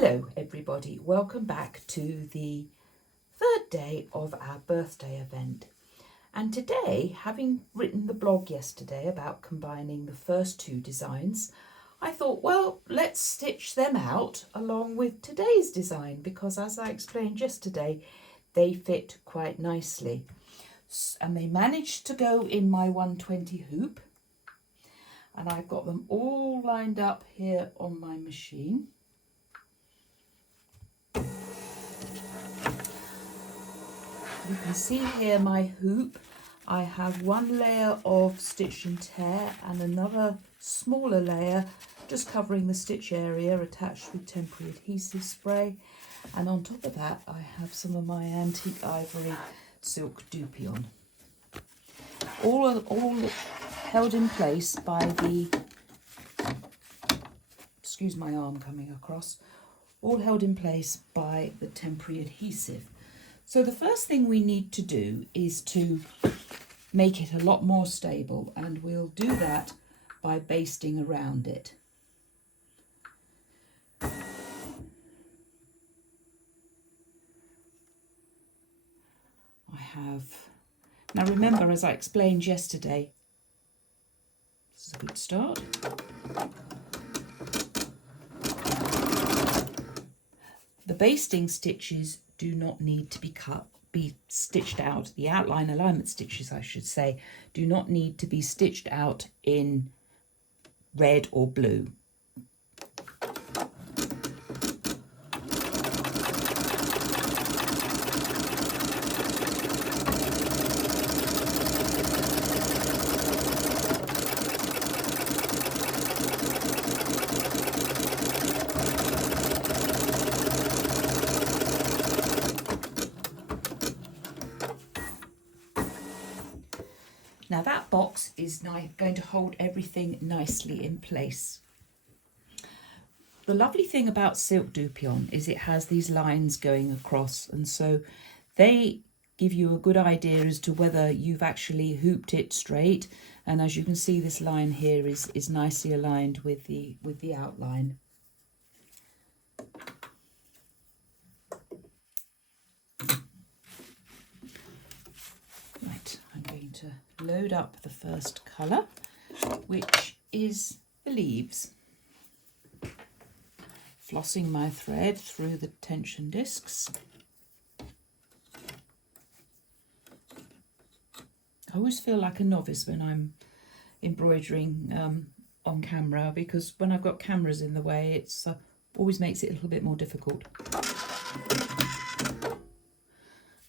Hello everybody, welcome back to the third day of our birthday event. And today, having written the blog yesterday about combining the first two designs, I thought, well, let's stitch them out along with today's design because, as I explained yesterday, they fit quite nicely. And they managed to go in my 120 hoop. And I've got them all lined up here on my machine. You can see here my hoop. I have one layer of stitch and tear and another smaller layer just covering the stitch area attached with temporary adhesive spray. And on top of that, I have some of my antique ivory silk dupion. All held in place by the, excuse my arm coming across, all held in place by the temporary adhesive. So the first thing we need to do is to make it a lot more stable, and we'll do that by basting around it. Now remember, as I explained yesterday, this is a good start. The basting stitches do not need to be stitched out. The outline alignment stitches, I should say, do not need to be stitched out in red or blue. Now that box is going to hold everything nicely in place. The lovely thing about silk dupion is it has these lines going across, and so they give you a good idea as to whether you've actually hooped it straight. And as you can see, this line here is nicely aligned with the outline. Right, I'm going to load up the first colour, which is the leaves. Flossing my thread through the tension discs. I always feel like a novice when I'm embroidering on camera, because when I've got cameras in the way, it's always makes it a little bit more difficult.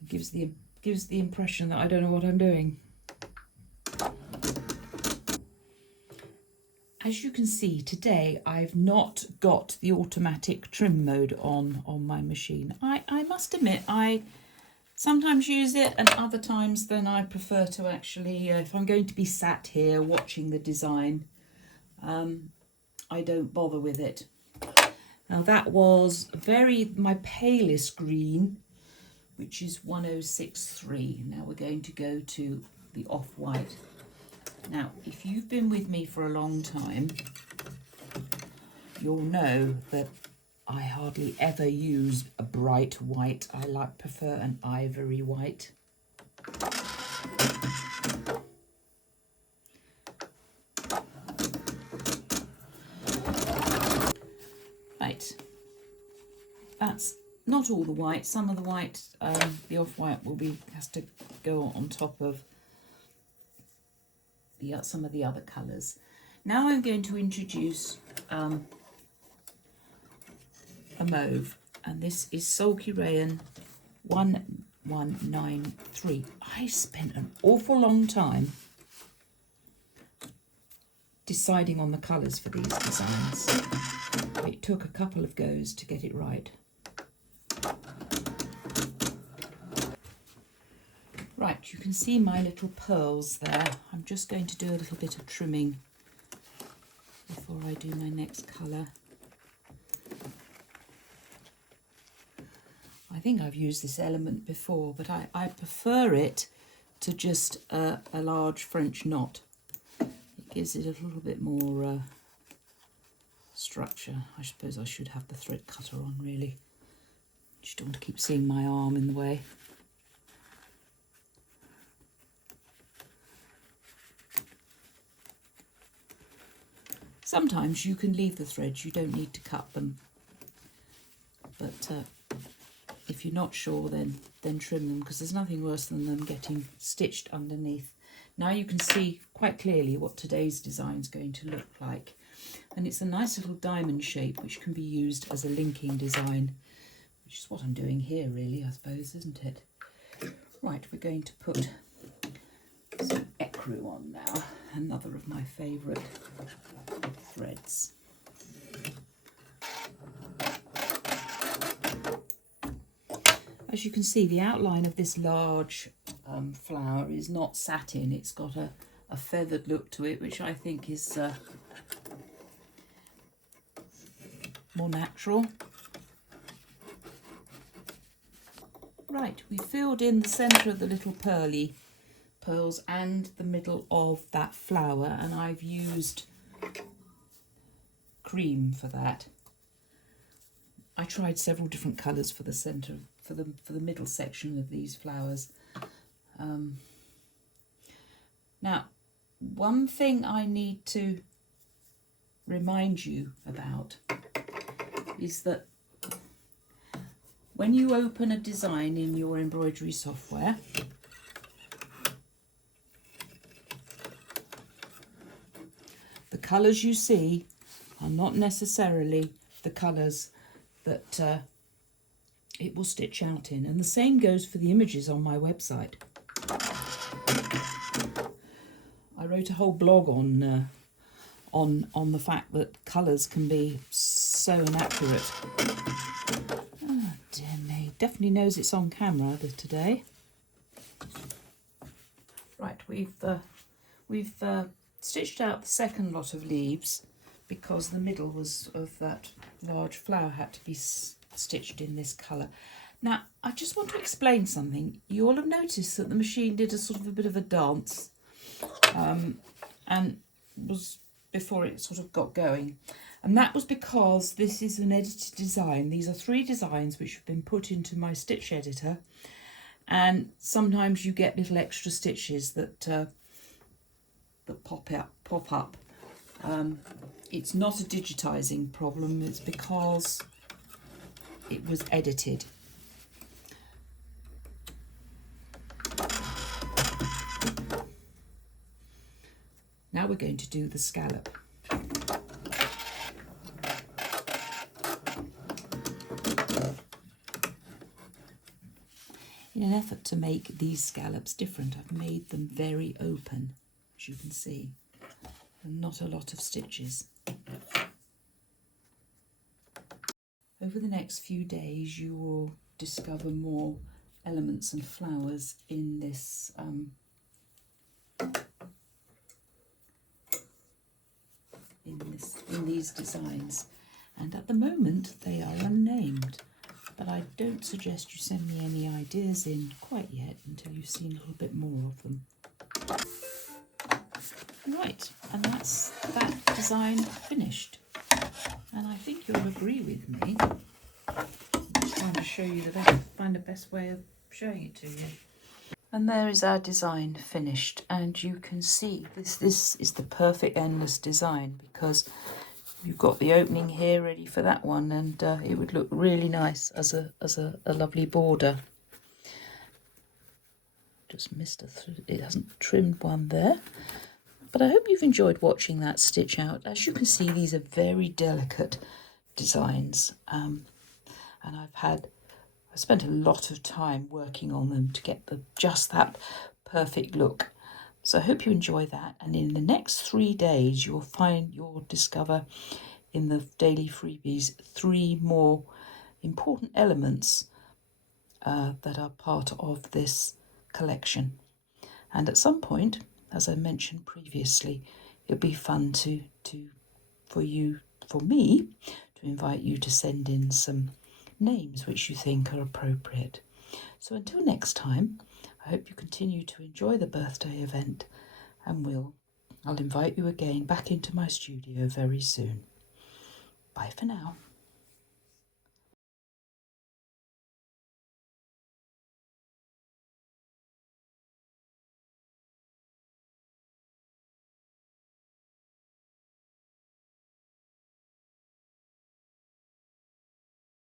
It gives the impression that I don't know what I'm doing. As you can see, today I've not got the automatic trim mode on my machine. I must admit, I sometimes use it, and other times then I prefer to actually, if I'm going to be sat here watching the design, I don't bother with it. Now that was my palest green, which is 1063. Now we're going to go to the off-white. Now, if you've been with me for a long time, you'll know that I hardly ever use a bright white. I prefer an ivory white. Right, that's not all the white. Some of the white, the off-white has to go on top of some of the other colours. Now I'm going to introduce a mauve, and this is Sulky Rayon 1193. I spent an awful long time deciding on the colours for these designs. It took a couple of goes to get it right. Right, you can see my little pearls there. I'm just going to do a little bit of trimming before I do my next colour. I think I've used this element before, but I prefer it to just a large French knot. It gives it a little bit more structure. I suppose I should have the thread cutter on, really. Just don't want to keep seeing my arm in the way. Sometimes you can leave the threads, you don't need to cut them, but if you're not sure, then trim them, because there's nothing worse than them getting stitched underneath. Now you can see quite clearly what today's design is going to look like, and it's a nice little diamond shape which can be used as a linking design, which is what I'm doing here, really, I suppose, isn't it? Right, we're going to put some ecru on now, another of my favourite threads. As you can see, the outline of this large flower is not satin, it's got a feathered look to it, which I think is more natural. Right, we filled in the centre of the little pearls and the middle of that flower, and I've used cream for that. I tried several different colours for the centre, for the middle section of these flowers. Now, one thing I need to remind you about is that when you open a design in your embroidery software, the colours you see are not necessarily the colours that it will stitch out in, and the same goes for the images on my website. I wrote a whole blog on the fact that colours can be so inaccurate. Oh dear me, definitely knows it's on camera today. Right, we've stitched out the second lot of leaves because the middle of that large flower had to be stitched in this colour. Now, I just want to explain something. You all have noticed that the machine did a sort of a bit of a dance, and was before it sort of got going. And that was because this is an edited design. These are 3 designs which have been put into my stitch editor, and sometimes you get little extra stitches that pop up. It's not a digitizing problem, it's because it was edited. Now we're going to do the scallop. In an effort to make these scallops different, I've made them very open, as you can see, and not a lot of stitches. Over the next few days you will discover more elements and flowers in this in these designs, and at the moment they are unnamed, but I don't suggest you send me any ideas in quite yet until you've seen a little bit more of them. Right, and that's that design finished, and I think you'll agree with me. I'm just trying to show you find the best way of showing it to you. And there is our design finished, and you can see this is the perfect endless design, because you've got the opening here ready for that one, and it would look really nice as a lovely border. Just missed it hasn't trimmed one there, but I hope you've enjoyed watching that stitch out. As you can see, these are very delicate designs, and I spent a lot of time working on them to get just that perfect look. So I hope you enjoy that, and in the next 3 days you'll discover in the daily freebies 3 more important elements that are part of this collection. And at some point, as I mentioned previously, it'll be fun for me to invite you to send in some names which you think are appropriate. So until next time, I hope you continue to enjoy the birthday event, and I'll invite you again back into my studio very soon. Bye for now.